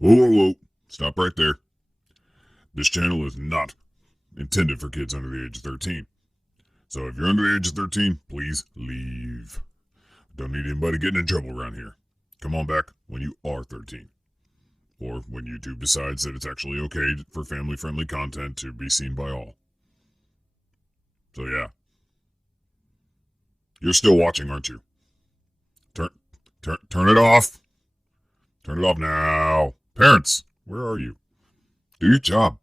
Whoa, whoa, whoa. Stop right there. This channel is not intended for kids under the age of 13. So if you're under the age of 13, please leave. Don't need anybody getting in trouble around here. Come on back when you are 13. Or when YouTube decides that it's actually okay for family-friendly content to be seen by all. So yeah. You're still watching, aren't you? Turn it off. Turn it off now. Parents, where are you? Do your job.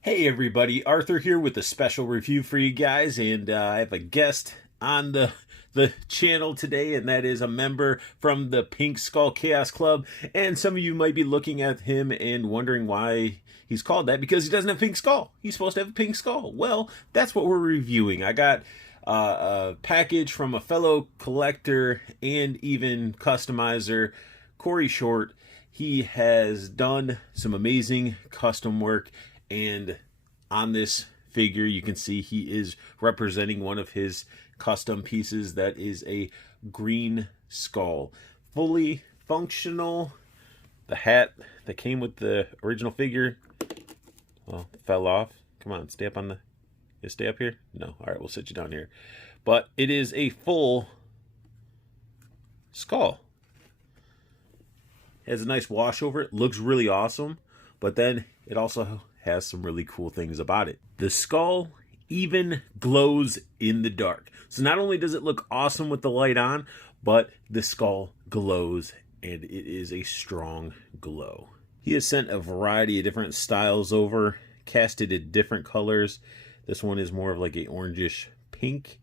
Hey everybody, Arthur here with a special review for you guys, and I have a guest on the channel today, and that is a member from the Pink Skull Chaos Club. And some of you might be looking at him and wondering why he's called that, because he doesn't have a pink skull. He's supposed to have a pink skull. Well, that's what we're reviewing. I got a package from a fellow collector and even customizer, Corey Short. He has done some amazing custom work, and on this figure you can see he is representing one of his custom pieces that is a green skull, fully functional. The hat that came with the original figure, well, fell off. Come on, stay up on the, you stay up here? No, all right, we'll sit you down here. But it is a full skull. It has a nice wash over it, looks really awesome, but then it also has some really cool things about it. The skull even glows in the dark. So not only does it look awesome with the light on, but the skull glows, and it is a strong glow. He has sent a variety of different styles over, casted in different colors. This one is more of like a orangish pink.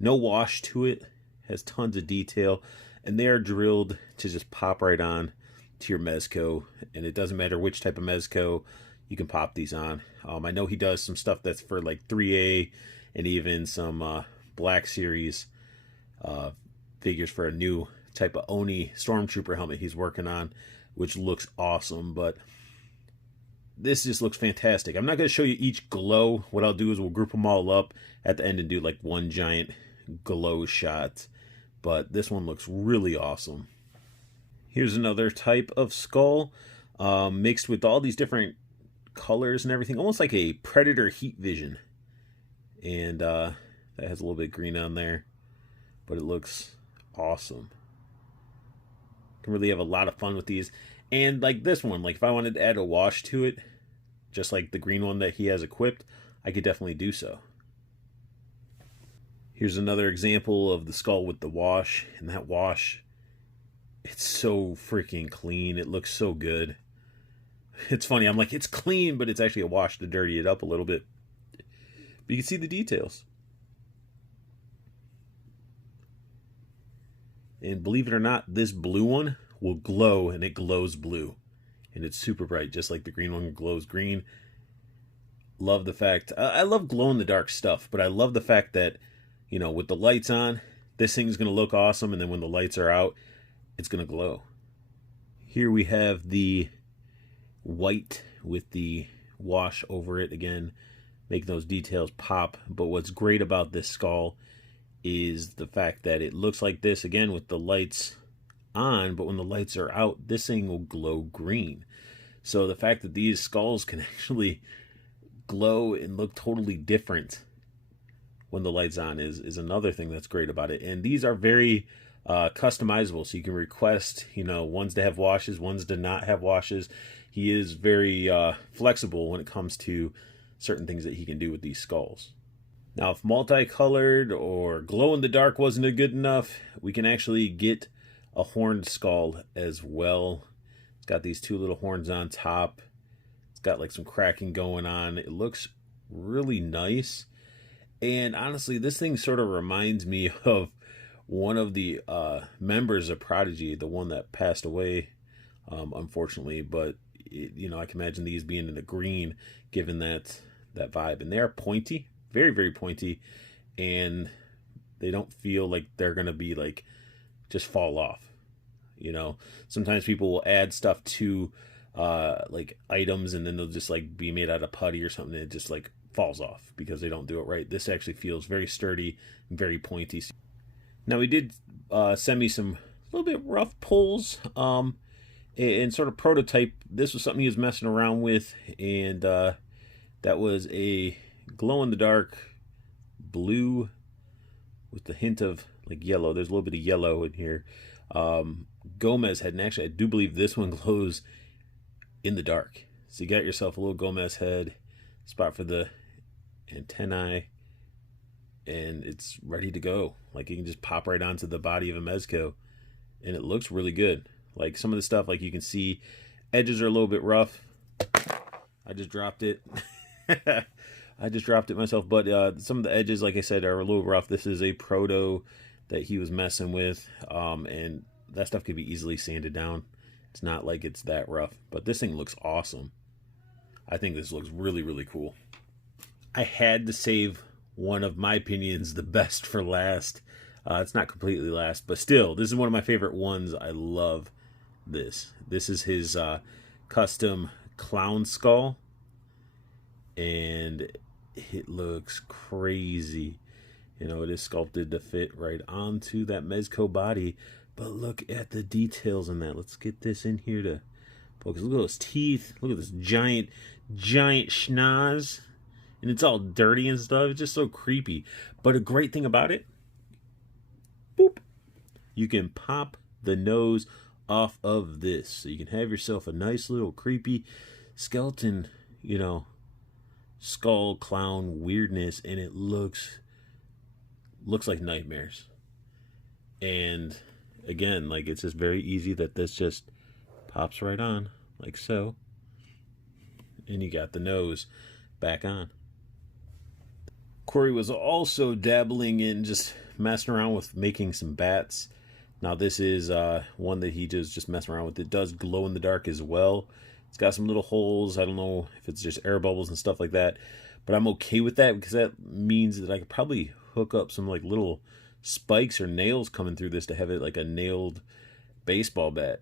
No wash to it, has tons of detail, and they are drilled to just pop right on to your Mezco, and it doesn't matter which type of Mezco, you can pop these on. I know he does some stuff that's for like 3A and even some Black Series figures for a new type of Oni Stormtrooper helmet he's working on, which looks awesome. But this just looks fantastic. I'm not going to show you each glow. What I'll do is we'll group them all up at the end and do like one giant glow shot. But this one looks really awesome. Here's another type of skull mixed with all these different colors and everything, almost like a Predator heat vision. And that has a little bit of green on there, but it looks awesome. Can really have a lot of fun with these. And like this one, like if I wanted to add a wash to it, just like the green one that he has equipped, I could definitely do so. Here's another example of the skull with the wash, and that wash, it's so freaking clean. It looks so good. It's funny, I'm like, it's clean, but it's actually a wash to dirty it up a little bit. But you can see the details. And believe it or not, this blue one will glow, and it glows blue. And it's super bright, just like the green one glows green. Love the fact, I love glow-in-the-dark stuff, but I love the fact that, you know, with the lights on, this thing's going to look awesome, and then when the lights are out, it's going to glow. Here we have the white with the wash over it, again make those details pop. But what's great about this skull is the fact that it looks like this again with the lights on, but when the lights are out, this thing will glow green. So the fact that these skulls can actually glow and look totally different when the lights on is another thing that's great about it. And these are very customizable, so you can request, you know, ones to have washes, ones to not have washes. He is very flexible when it comes to certain things that he can do with these skulls. Now, if multicolored or glow-in-the-dark wasn't good enough, we can actually get a horned skull as well. It's got these two little horns on top. It's got like some cracking going on. It looks really nice. And honestly, this thing sort of reminds me of one of the members of Prodigy, the one that passed away, unfortunately. But you know, I can imagine these being in the green, given that vibe. And they're pointy, very, very pointy, and they don't feel like they're gonna be like just fall off. You know, sometimes people will add stuff to like items, and then they'll just like be made out of putty or something, and it just like falls off because they don't do it right. This actually feels very sturdy, very pointy. Now he did send me some little bit rough pulls, and sort of prototype. This was something he was messing around with, and that was a glow in the dark blue with the hint of like yellow. There's a little bit of yellow in here. Gomez head, and actually I do believe this one glows in the dark. So you got yourself a little Gomez head, spot for the antennae, and it's ready to go. Like you can just pop right onto the body of a Mezco, and it looks really good. Like some of the stuff, like you can see edges are a little bit rough. I just dropped it. I just dropped it myself, but some of the edges, like I said, are a little rough. This is a proto that he was messing with, and that stuff could be easily sanded down. It's not like it's that rough, but this thing looks awesome. I think this looks really, really cool. I had to save one of my opinions, the best, for last. It's not completely last, but still, this is one of my favorite ones. I love this. This is his custom clown skull, and it looks crazy. You know, it is sculpted to fit right onto that Mezco body, but look at the details in that. Let's get this in here to focus. Look at those teeth. Look at this giant schnoz. And it's all dirty and stuff. It's just so creepy. But a great thing about it, boop, you can pop the nose off of this. So you can have yourself a nice little creepy skeleton, you know, skull clown weirdness, and it looks like nightmares. And again, like, it's just very easy that this just pops right on like so, and you got the nose back on. Corey was also dabbling in just messing around with making some bats. Now this is one that he just messing around with. It does glow in the dark as well. It's got some little holes. I don't know if it's just air bubbles and stuff like that, but I'm okay with that because that means that I could probably hook up some like little spikes or nails coming through this to have it like a nailed baseball bat.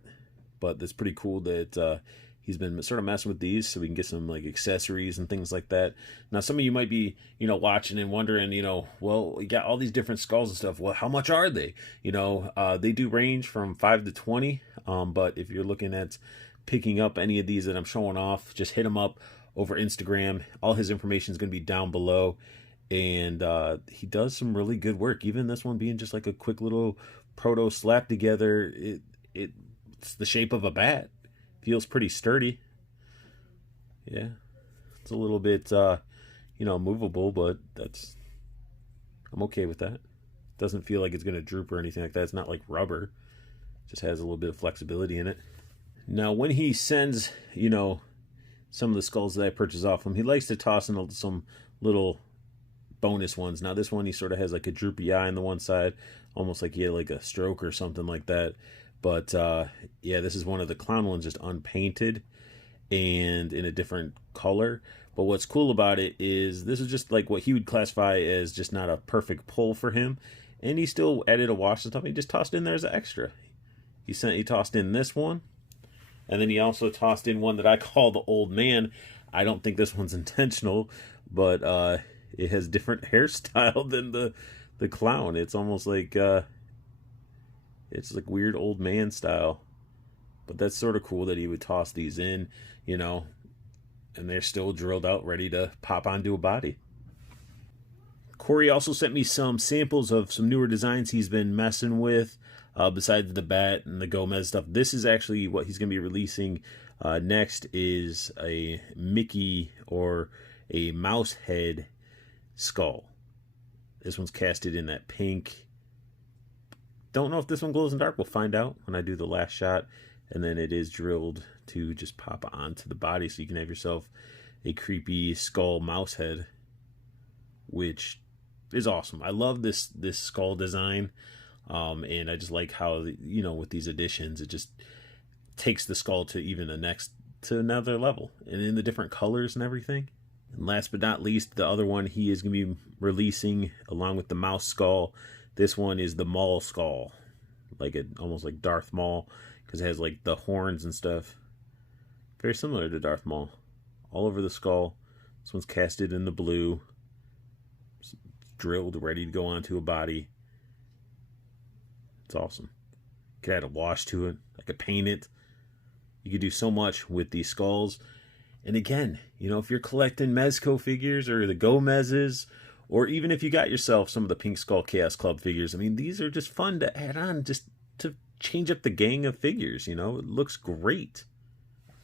But that's pretty cool that he's been sort of messing with these so we can get some like accessories and things like that. Now some of you might be, you know, watching and wondering, you know, well, we got all these different skulls and stuff. Well, how much are they? You know, they do range from 5 to 20. But if you're looking at picking up any of these that I'm showing off, just hit him up over Instagram. All his information is going to be down below. And he does some really good work. Even this one being just like a quick little proto slap together, it's the shape of a bat. Feels pretty sturdy. Yeah, it's a little bit, you know, movable, but I'm okay with that. Doesn't feel like it's going to droop or anything like that. It's not like rubber. Just has a little bit of flexibility in it. Now, when he sends, you know, some of the skulls that I purchase off him, he likes to toss in some little bonus ones. Now, this one, he sort of has like a droopy eye on the one side, almost like he had like a stroke or something like that. But yeah, this is one of the clown ones, just unpainted and in a different color. But what's cool about it is this is just like what he would classify as just not a perfect pull for him. And he still added a wash and stuff. He just tossed in there as an extra. He tossed in this one. And then he also tossed in one that I call the old man. I don't think this one's intentional, but it has different hairstyle than the clown. It's almost like it's like weird old man style. But that's sort of cool that he would toss these in, you know, and they're still drilled out, ready to pop onto a body. Corey also sent me some samples of some newer designs he's been messing with, besides the bat and the Gomez stuff. This is actually what he's going to be releasing next, is a Mickey or a mouse head skull. This one's casted in that pink. Don't know if this one glows in the dark. We'll find out when I do the last shot. And then it is drilled to just pop onto the body, so you can have yourself a creepy skull mouse head, which is awesome. I love this skull design, and I just like how, you know, with these additions, it just takes the skull to even to another level, and in the different colors and everything. And last but not least, the other one he is going to be releasing along with the mouse skull. This one is the Maul skull, like almost like Darth Maul, because it has like the horns and stuff Very similar to Darth Maul. All over the skull. This one's casted in the blue. It's drilled, ready to go onto a body. It's awesome. You could add a wash to it. I could paint it. You could do so much with these skulls. And again, you know, if you're collecting Mezco figures or the Gomez's, or even if you got yourself some of the Pink Skull Chaos Club figures, I mean, these are just fun to add on, just to change up the gang of figures, you know? It looks great.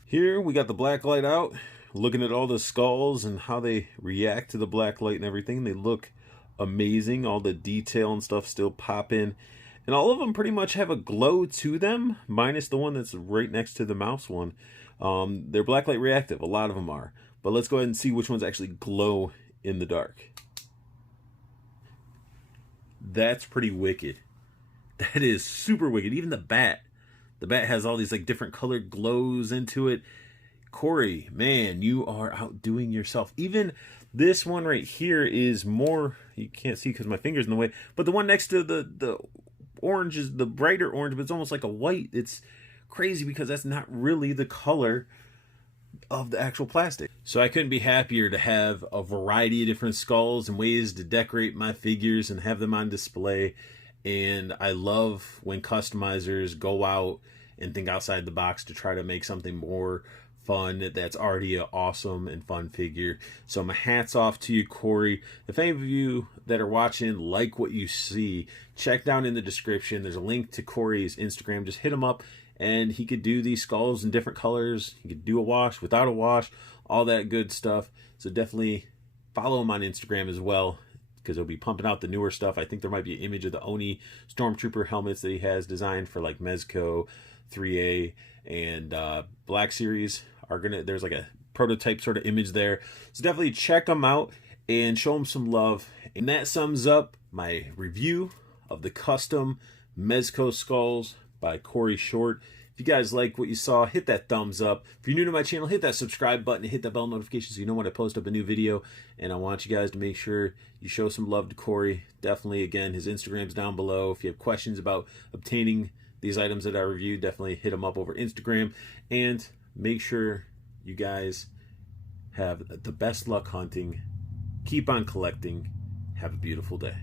Here we got the black light out, looking at all the skulls and how they react to the black light and everything. They look amazing. All the detail and stuff still pop in. And all of them pretty much have a glow to them, minus the one that's right next to the mouse one. They're blacklight reactive. A lot of them are. But let's go ahead and see which ones actually glow in the dark. That's pretty wicked. That is super wicked. Even the bat. The bat has all these like different colored glows into it. Corey, man, you are outdoing yourself. Even this one right here is more, you can't see because my finger's in the way, but the one next to the orange is the brighter orange, but it's almost like a white. It's crazy because that's not really the color of the actual plastic. So I couldn't be happier to have a variety of different skulls and ways to decorate my figures and have them on display. And I love when customizers go out and think outside the box to try to make something more fun that's already an awesome and fun figure. So my hat's off to you, Corey. If any of you that are watching like what you see, check down in the description. There's a link to Corey's Instagram. Just hit him up and he could do these skulls in different colors. He could do a wash, without a wash, all that good stuff. So definitely follow him on Instagram as well, because he'll be pumping out the newer stuff. I think there might be an image of the Oni Stormtrooper helmets that he has designed for like Mezco 3A and Black Series. There's like a prototype sort of image there. So definitely check them out and show them some love. And that sums up my review of the custom Mezco skulls by Corey Short. If you guys like what you saw, hit that thumbs up. If you're new to my channel, hit that subscribe button and hit that bell notification so you know when I post up a new video. And I want you guys to make sure you show some love to Corey. Definitely, again, his Instagram's down below. If you have questions about obtaining these items that I reviewed, definitely hit him up over Instagram. And make sure you guys have the best luck hunting. Keep on collecting. Have a beautiful day.